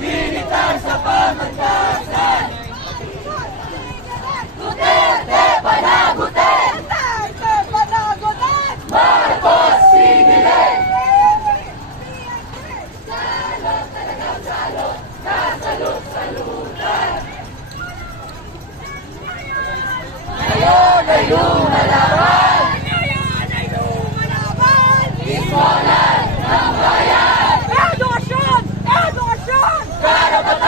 Militar sa pamagkasan! Duterte panagutin! Duterte panagutin! Marcos sigilin! Salot talagang salot! Kasalot-salutan! Ngayon ay lumalaban!